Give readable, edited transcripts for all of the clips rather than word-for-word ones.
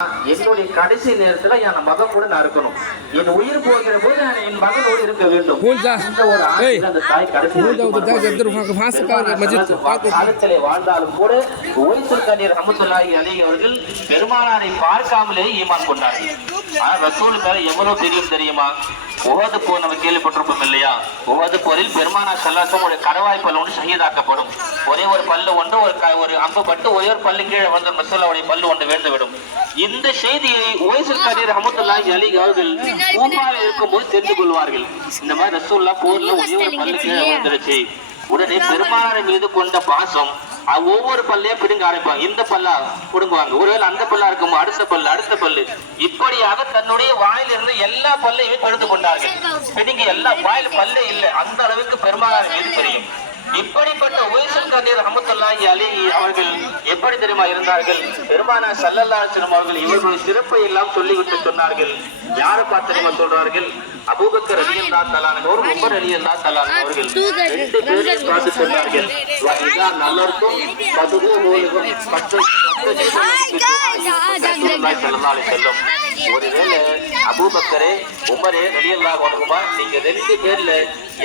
என்னுடைய கடைசி நேரத்துல என் மகன் கூட நான் இருக்கணும். என் உயிர் போகிற போது என் மகனோடு இருக்க வேண்டும். இந்த ஒரு ஆசையில அந்த தாய் கடைசி காலத்திலே வாழ்ந்தாலும் கூட ஓய்சுல் கனி ரஹ்மத்துல்லாஹி அலைஹி அவர்கள் பெருமானாரை பார்க்காமலே ஈமான் கொண்டார்கள். ரசூல் மேல எவ்வளவு தெரியும் தெரியுமா? உஹது போர் நம்ம கேள்விப்பட்டிருப்போம் இல்லையா? உஹது போரில் பெருமானார் ஸல்லல்லாஹு அலைஹி வஸல்லம் கரவாய் பல்லு ஒன்று ஷஹீதாக்கப்படும். ஒரே ஒரு பல்லு ஒன்று ஒரு அம்பு பட்டு ஒரே ஒரு பல்லு கீழே வந்து ரசூலுல்லாஹ்வுடைய பல்லு ஒன்று வீழ்ந்து விடும். இந்த செய்தியை ஓய்சுல் கனி ரஹ்மத்துல்லாஹி அலைஹி அவர்கள் கூஃபாவில் இருக்கும்போது தெரிந்து கொள்வார்கள். இந்த மாதிரி ரசூலுல்லாஹ் போர்ல ஒரே ஒரு பல்லு கீழே வந்துருச்சு. உடனே பெருமானார் மீது கொண்ட பாசம் ஒவ்வொரு பல்லையே பிடுங்க ஆரம்பிப்பாங்க. இந்த பல்லா பிடுங்குவாங்க, ஒருவேளை அந்த பல்லா இருக்கும், அடுத்த பல்லு இப்படியாக தன்னுடைய வாயிலிருந்து எல்லா பல்லையுமே படுத்து கொண்டார்கள். பிடுங்கி எல்லா வாயில் பல்லே இல்லை, அந்த அளவுக்கு பெருமானார் மீது தெரியும். இப்படிப்பட்ட ஓய்சுல் கனி ரஹ்மத்துல்லாஹி அலைஹி அவர்கள் எப்படி தெரியுமா இருந்தார்கள்? பெருமானார் ஸல்லல்லாஹு அலைஹி வஸல்லம் அவர்கள் இவர்களுடைய சிறப்பை எல்லாம் சொல்லிவிட்டு சொன்னார்கள். யாரை பார்த்து தெரியுமா சொல்றார்கள்? அபூபக்கர் ரலியல்லாஹு தஆலா அன்ஹு, உமர் ரலியல்லாஹு தஆலா அன்ஹு அவர்கள் ரெண்டு பேரையும் பார்த்து சொன்னார்கள், வஹிதா நல்லர்க்கும் பதுகு நூலுக்கும் ஒருவேளை அபூபக்கரே உமரே ரலியல்லாஹு அன்ஹுமா, நீங்க ரெண்டு பேர்ல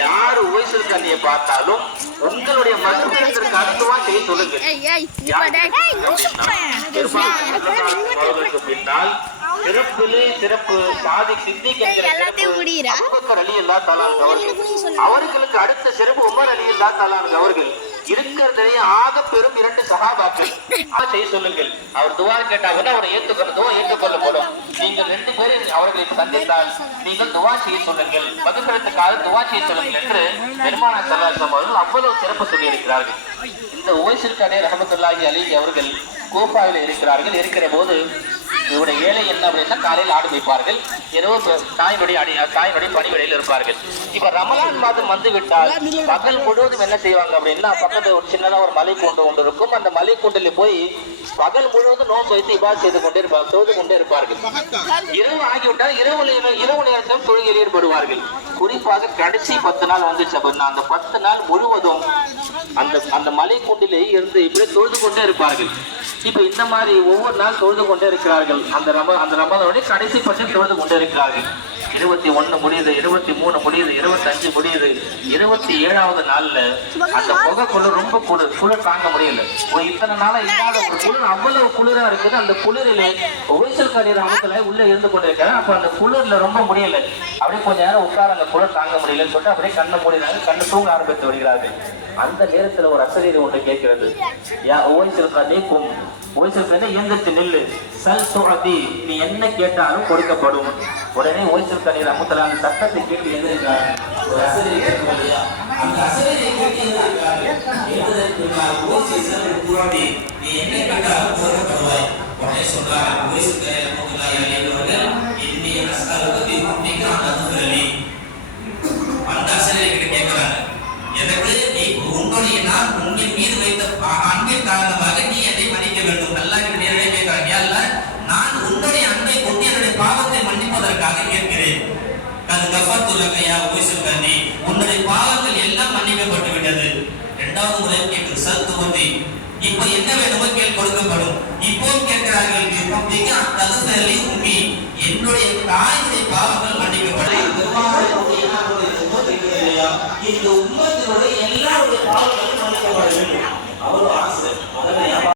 யாரு ஓய்சுல் கனியை பார்த்தாலும் உங்களுடைய மதத்திற்கு அடுத்தவா செய்ய சொல்லுங்க. பின்னால் சிறப்பிலே சிறப்பு சாதி சித்திக் அபூபக்கர் ரலியல்லாஹு தஆலா அவர்களுக்கு அடுத்த சிறப்பு உமர் ரலியல்லாஹு தஆலா அவர்கள் இருக்கிறதுலேயே ஆக பெரும் 2 சஹாபாக்கள் செய்ய சொல்லுங்கள். அவர் துவா கேட்டாங்க, அவரை ஏற்றுக்கொள்ளப்படும். நீங்கள் 2 பேரும் அவர்களை சந்தித்தால் நீங்கள் துவா செய்ய சொல்லுங்கள், மதுக்கரத்துக்காக துவா செய்ய சொல்லுங்கள் என்று பெருமானார் ஸல்லல்லாஹு அலைஹி வஸல்லம் அவர்கள் அவ்வளவு சிறப்பு சொல்லி இருக்கிறார்கள். இந்த ஓய்சுல் கனி ரஹ்மத்துல்லாஹி அலைஹி அவர்கள் கூஃபாவில் இருக்கிறார்கள். இருக்கிற போது இவருடைய வேலை என்ன அப்படின்னா, காலையில் ஆடு வைப்பார்கள், இரவு தாயினுடைய பணிவிடையில் இருப்பார்கள். இப்ப ரமலான் மாதம் வந்து விட்டால் பகல் முழுவதும் என்ன செய்வாங்க அப்படின்னா, பக்கத்துல ஒரு சின்னதா ஒரு மலை கூண்டு ஒன்று இருக்கும். அந்த மலை கூண்டில் போய் பகல் முழுவதும் நோன்பு வைத்து இபாதத் செய்து கொண்டே இருப்பார்கள். இரவு ஆகிவிட்டால் இரவு நேரத்தில் தொழுகையில் ஈடுபடுவார்கள். குறிப்பாக கடைசி 10 நாள் வந்துச்சு அப்படின்னா, அந்த 10 நாள் முழுவதும் அந்த மலை கூண்டிலே இருந்து இப்படி தொழுது கொண்டே இருப்பார்கள். இப்ப இந்த மாதிரி ஒவ்வொரு நாள் தொழுது கொண்டே இருக்கிறார்கள். அந்த ரமலானுடைய கடைசி பட்சம் தொழுது கொண்டே இருக்கிறார்கள். 21 முடியுது, 23 முடியுது, 25 முடியுது, 27வது நாள்ல அந்த புகை குளிர் ரொம்ப குளிர் தாங்க முடியல. இத்தனை நாளா இல்லாத ஒரு குளிர் அவ்வளவு குளிரா இருக்குது. அந்த குளிரிலே ஓய்சுல் கனி ரஹ்மத்துல்லாஹி உள்ள இருந்து கொண்டிருக்கிறார். அப்ப அந்த குளிர்ல ரொம்ப முடியல, அப்படியே கொஞ்ச நேரம் உட்கார அந்த குளிர் தாங்க முடியலன்னு சொல்லிட்டு அப்படியே கண்ணை மூடினாங்க, கண்ணு தூங்க ஆரம்பித்து வருகிறார்கள். அந்த நேரத்துல ஒரு அசரீரி ஒன்று கேட்கிறது, ஓய்சுல் கனி இயந்திரத்து நில்லு, சல் துஅதி, நீ என்ன கேட்டாலும் கொடுக்கப்படும். உடனே ஓய்சுல் கனி ரஹ்மத்துல்லாஹி அந்த சட்டத்தை கேட்டு எழுதிருக்காங்க. ஒரு அசரீரி கேட்கும் இல்லையா, அந்த அசரீரி கேட்டு நீ என்ன கேட்டாலும் கொடுக்கப்படுவாய். உடனே சொல்றாங்க ஓய்சுல் கனி ரஹ்மத்துல்லாஹி அலைஹி அவர்கள், இன்னி அஸ்அலுக பிஹும்மிக அன் தக்ஃபிரலி. அந்த அசரீரி கிட்ட கேட்கிறாங்க, எனக்கு நீ உன்னுடைய நான் உன்னின் மீது வைத்த அன்பின் காரணமாக நீ என்னை மன்னிக்க வேண்டும். அல்லாஹ் கிட்ட நேரடியாக கேட்கிறாங்க, யா அல்லாஹ், நான் உன்னுடைய அன்பை கொண்டு என்னுடைய பாவத்தை மன்னிப்பதற்காக கேட்கிறேன். அது கஃபர்து லக யா ஓய்சுல் கனி, உன்னுடைய பாவங்கள் எல்லாம் மன்னிக்கப்பட்டு விட்டது. இரண்டாவது முறை கேட்குது, சத்து வந்து இப்போ என்ன வேணுமோ கொடுக்கப்படும். இப்போ கேட்கிறார்கள், என்னுடைய தாயுடைய பாவங்கள் மன்னிக்க